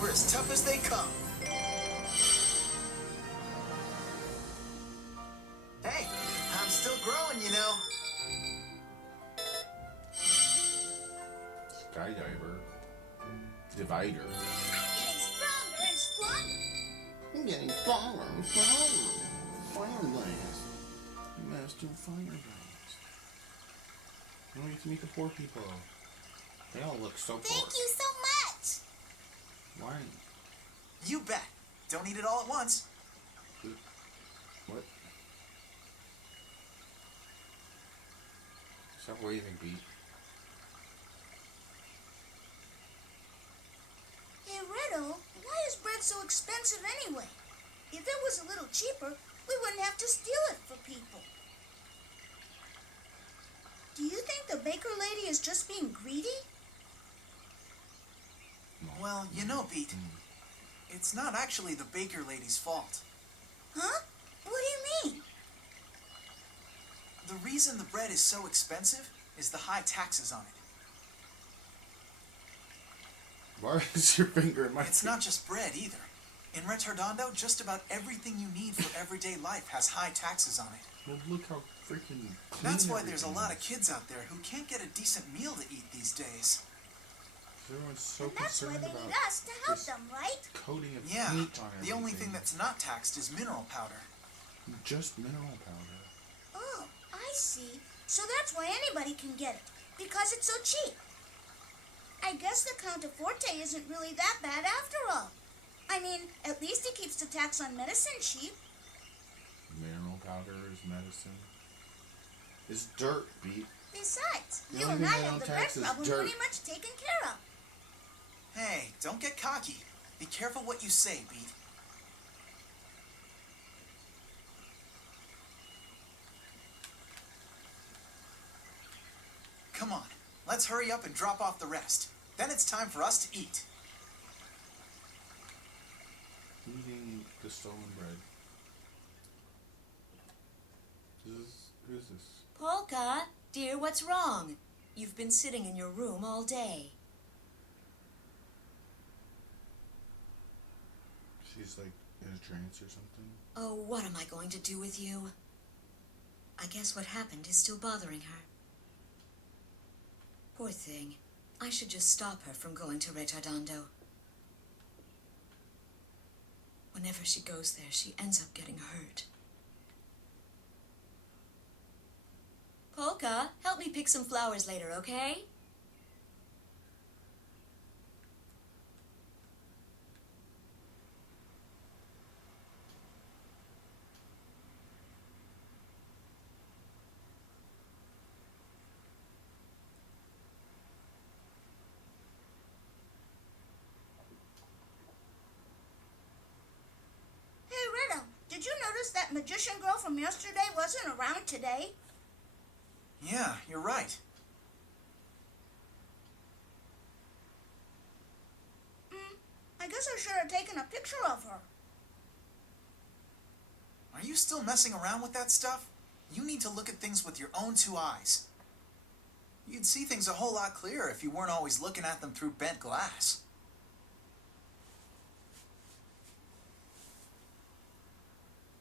We're as tough as they come. Hey, I'm still growing, you know. Skydiver. Divider. I'm getting stronger and stronger. I'm getting stronger and stronger. Fire blast. Master Fire Blast. You don't get to meet the poor people. They all look so poor. Thank you so much. Why? You bet. Don't eat it all at once. What? Stop waving, Pete. Hey, Riddle, why is bread so expensive anyway? If it was a little cheaper, we wouldn't have to steal it for people. Do you think the baker lady is just being greedy? No. Well, you know, Pete, it's not actually the baker lady's fault. Huh? What do you mean? The reason the bread is so expensive is the high taxes on it. Why is your finger in my It's not just bread either. In Retardondo, just about everything you need for everyday life has high taxes on it. Well, look how freaking clean That's why there's a everything lot of is. kids out there who can't get a decent meal to eat these days. Everyone's so And that's why concerned they about need us to help this them, right? coating of Yeah, paint on the only everything. thing that's not taxed is mineral powder. Just mineral powder. Oh, I see. So that's why anybody can get it, because it's so cheap. I guess the Count Forte isn't really that bad after all. I mean, at least it keeps the tax on medicine cheap. Mineral powder is medicine. It's dirt, Pete. Besides, The you only and thing I they have don't the bread tax is problem dirt. pretty much taken care of. Hey, don't get cocky. Be careful what you say, Pete. Come on, let's hurry up and drop off the rest. Then it's time for us to eat. Eating the stolen bread. Who is this? Polka, dear, what's wrong? You've been sitting in your room all day. She's like in a trance or something. Oh, what am I going to do with you? I guess what happened is still bothering her. Poor thing. I should just stop her from going to Retardando. Whenever she goes there, she ends up getting hurt. Polka, help me pick some flowers later, okay? Hey, Rita, did you notice that magician girl from yesterday wasn't around today? Yeah, you're right. I guess I should have taken a picture of her. Are you still messing around with that stuff? You need to look at things with your own two eyes. You'd see things a whole lot clearer if you weren't always looking at them through bent glass.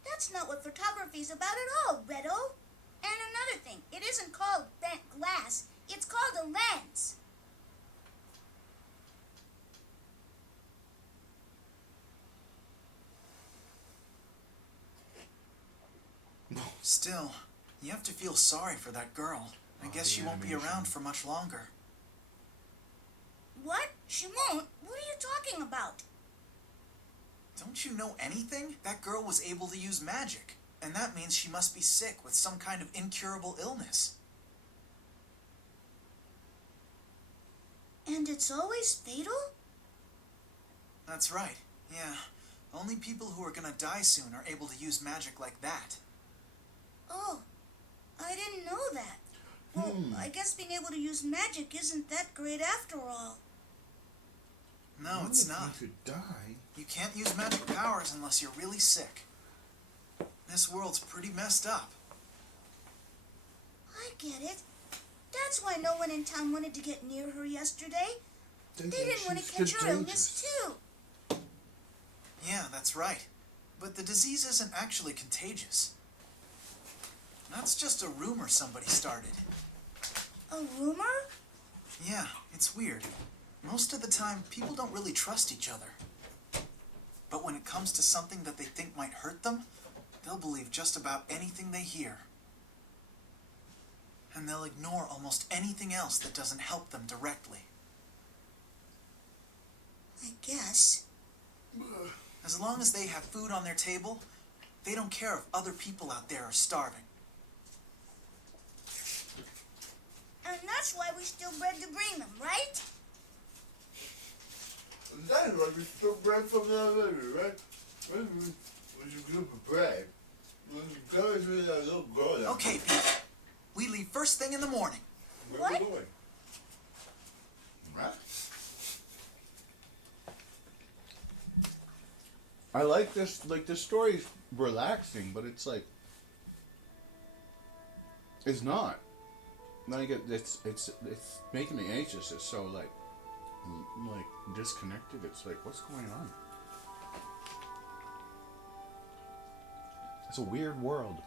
That's not what photography's about at all, Redo. And another thing, it isn't called bent glass. It's called a lens. Still, you have to feel sorry for that girl. I guess she won't be around for much longer. What? She won't? What are you talking about? Don't you know anything? That girl was able to use magic, and that means she must be sick with some kind of incurable illness. And it's always fatal? That's right, yeah. Only people who are gonna die soon are able to use magic like that. Oh, I didn't know that. Well, I guess being able to use magic isn't that great after all. No, it's not. You could die. You can't use magic powers unless you're really sick. This world's pretty messed up. I get it. That's why no one in town wanted to get near her yesterday. They didn't want to catch her illness too. Yeah, that's right. But the disease isn't actually contagious. That's just a rumor somebody started. A rumor? Yeah, it's weird. Most of the time, people don't really trust each other. But when it comes to something that they think might hurt them, they'll believe just about anything they hear. And they'll ignore almost anything else that doesn't help them directly. I guess. As long as they have food on their table, they don't care if other people out there are starving. And that's why we steal bread to bring them, right? That's why we stole bread from the river, right? When you group of bread, when you go to that little girl. Okay, Pete. We leave first thing in the morning. Where are we going? Right? I like this. Like the story's relaxing, but it's like it's not. Like it's making me anxious. It's so like Disconnected. It's like, what's going on? It's a weird world.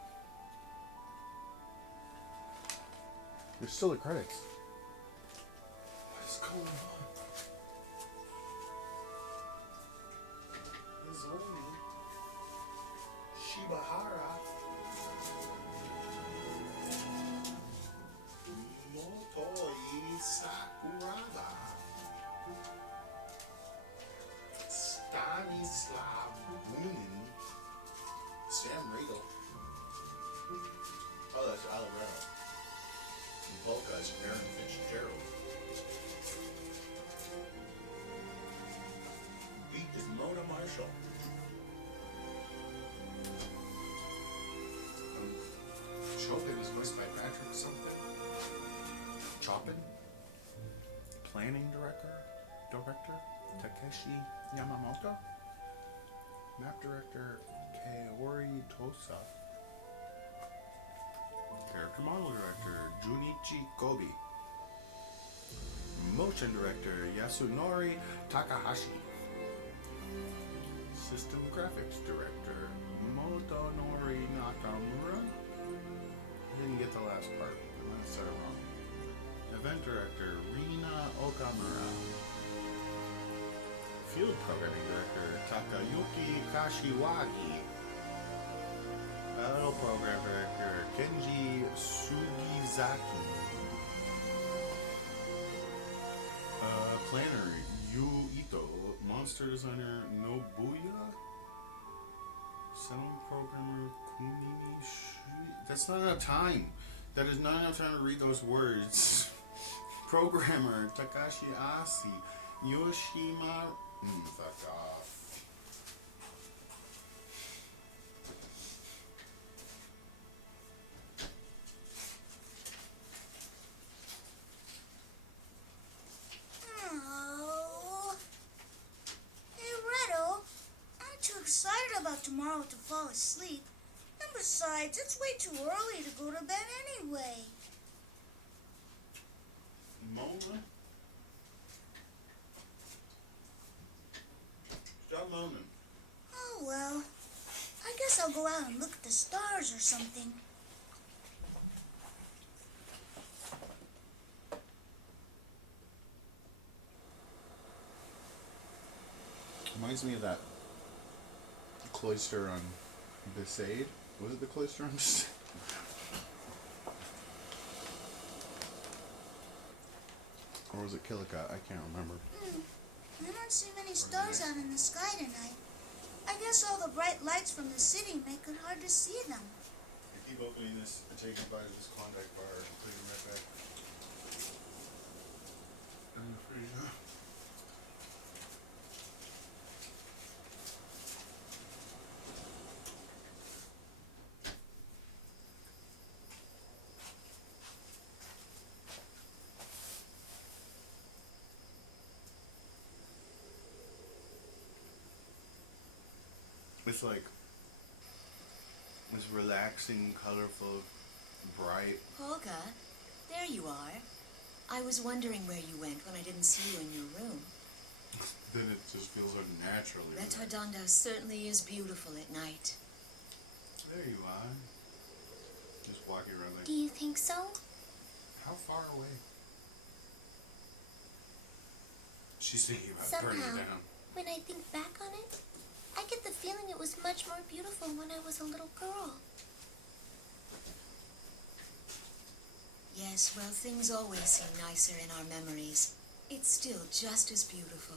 There's still the credits. What's going on? There's only Shibahara. Motoi Sakuraba. Stanislav Bunin. Sam Riegel. Oh, that's Alabama. And Polka's Aaron Fitzgerald. Beat is Mona Marshall. Chopin is voiced by Patrick something. Chopin? Planning director? Takeshi Yamamoto? Map director Kaori Tosa. Character model director Junichi Kobe. Motion director Yasunori Takahashi. System graphics director Motonori Nakamura. Director Rina Okamura. Field Programming Director Takayuki Kashiwagi. Battle Program Director Kenji Sugizaki. Planner Yu Ito. Monster Designer Nobuya. Sound Programmer Kunimi Shui. That's not enough time. That is not enough time to read those words. Programmer Takashi Asi. Yoshima. Fuck off. Oh. Hey, Redo, I'm too excited about tomorrow to fall asleep. And besides, it's way too early to go to bed anyway. Mona? Stop moaning. Oh, well. I guess I'll go out and look at the stars or something. Reminds me of that cloister on Besaid. Was it the cloister on Besaid? Or was it Killicut? I can't remember. I don't see many stars out in the sky tonight. I guess all the bright lights from the city make it hard to see them. I keep opening this and taking a bite of this Klondike bar and putting it right back. In the freezer. It's like this relaxing, colorful, bright. Polka, there you are. I was wondering where you went when I didn't see you in your room. Then it just feels unnaturally. Retardondo certainly is beautiful at night. There you are. Just walking around like. Do you think so? How far away? She's thinking about burning it down. When I think back on it, I get the feeling it was much more beautiful when I was a little girl. Yes, well, things always seem nicer in our memories. It's still just as beautiful.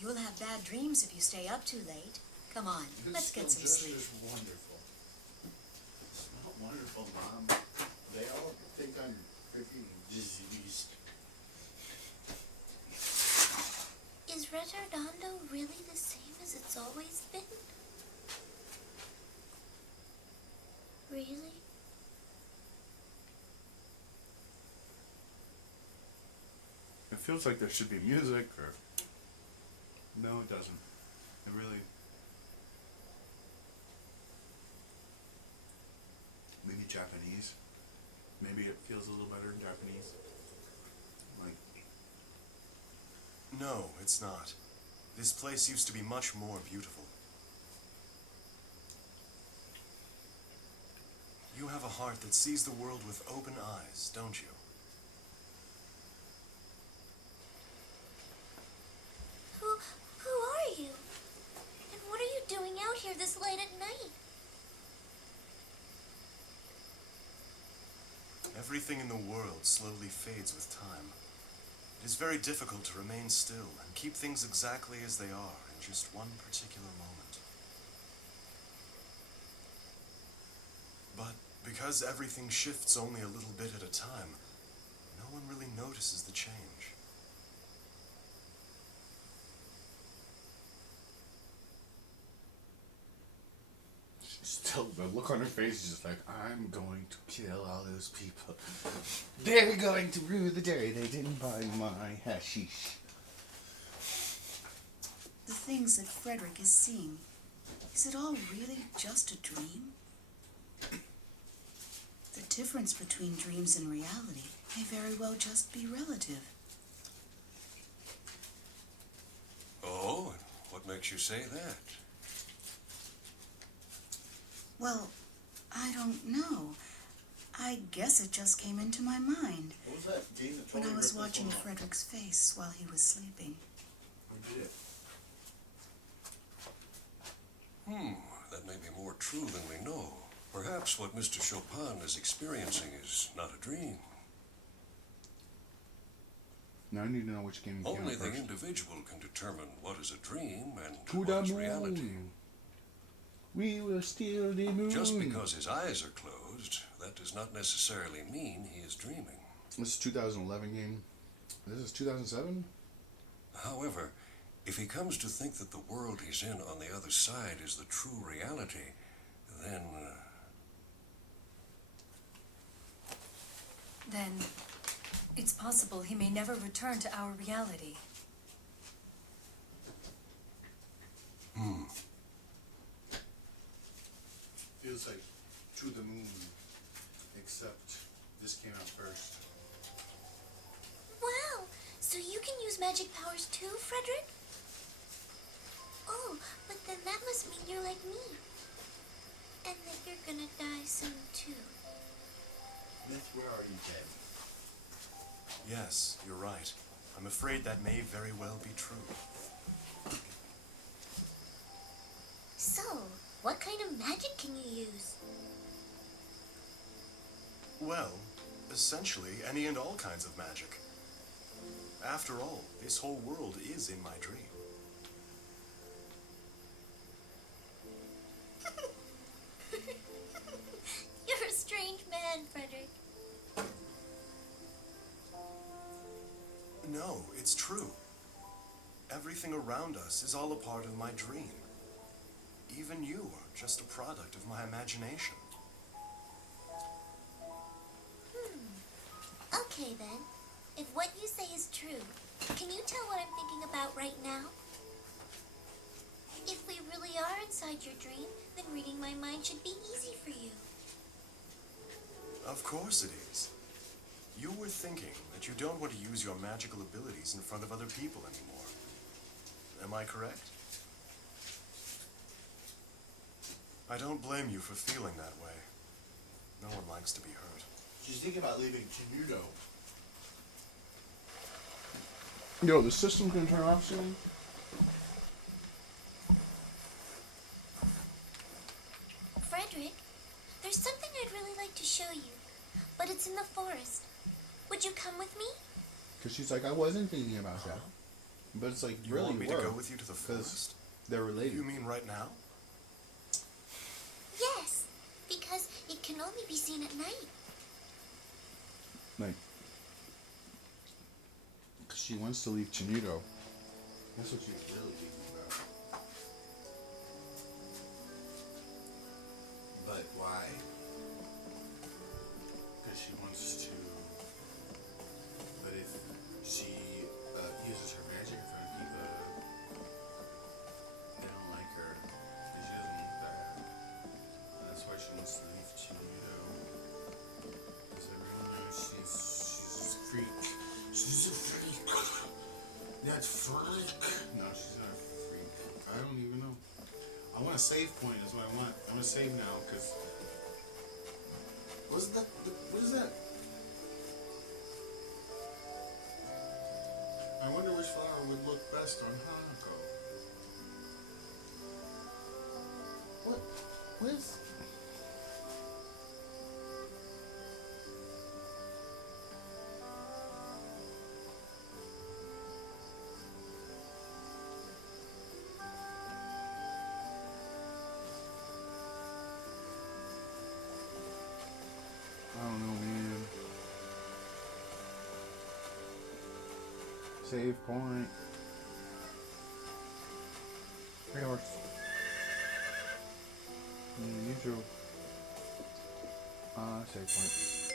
You'll have bad dreams if you stay up too late. Come on, let's get some sleep. It's wonderful. It's not wonderful, Mom. They all think I'm freaking diseased. Is Retardondo really the same as it's always been? Really? It feels like there should be music, or no, it doesn't. It really. Maybe Japanese. Maybe it feels a little better in Japanese. Like. No, it's not. This place used to be much more beautiful. You have a heart that sees the world with open eyes, don't you? Who are you? And what are you doing out here this late at night? Everything in the world slowly fades with time. It is very difficult to remain still and keep things exactly as they are in just one particular moment. But because everything shifts only a little bit at a time, no one really notices the change. Still, the look on her face is just like, I'm going to kill all those people. They're going to rue the day they didn't buy my hashish. The things that Frederick is seeing, is it all really just a dream? The difference between dreams and reality may very well just be relative. Oh, what makes you say that? Well, I don't know. I guess it just came into my mind What was that? Game that when totally I was ripped my watching phone off. Frederick's face while he was sleeping. Who did it? That may be more true than we know. Perhaps what Mr. Chopin is experiencing is not a dream. Now I need to know which game came Only out the first. individual can determine what is a dream and To what the is reality. moon. We will steal the moon. Just because his eyes are closed, that does not necessarily mean he is dreaming. This is 2011 game. This is 2007? However, if he comes to think that the world he's in on the other side is the true reality, then... Then it's possible he may never return to our reality. Feels like To the Moon, except this came out first. Wow, so you can use magic powers too, Frederick? Oh, but then that must mean you're like me. And that you're gonna die soon too. Myth, where are you, Ted? Yes, you're right. I'm afraid that may very well be true. So, what kind of magic can you use? Well, essentially any and all kinds of magic. After all, this whole world is in my dream. You're a strange man, Frederick. No, it's true. Everything around us is all a part of my dream. Even you are just a product of my imagination. Okay then. If what you say is true, can you tell what I'm thinking about right now? If we really are inside your dream, then reading my mind should be easy for you. Of course it is. You were thinking that you don't want to use your magical abilities in front of other people anymore. Am I correct? I don't blame you for feeling that way. No one likes to be hurt. She's thinking about leaving Tenuto. Yo, the system can turn off soon? Frederick, there's something I'd really like to show you, but it's in the forest. Would you come with me? Because she's like, I wasn't thinking about that. But it's like, You really want me to were, go with you to the 'cause forest? they're related. You mean right now? Yes, because it can only be seen at night. Like, because she wants to leave Tenuto. That's what she's really thinking about. But why? Because she wants to. But if she uses her magic in front of people, they don't like her. Because she doesn't look bad. And that's why she wants to leave Tenuto. Because everyone knows she's a freak. She's a freak. That's freak. No, she's not a freak. I don't even know. I want a save point is what I want. I'm gonna save now because what is that? What is that? I wonder which flower would look best on Hanako. What? What is? I don't know, man. Save point. 3 hours. Usual. Save point.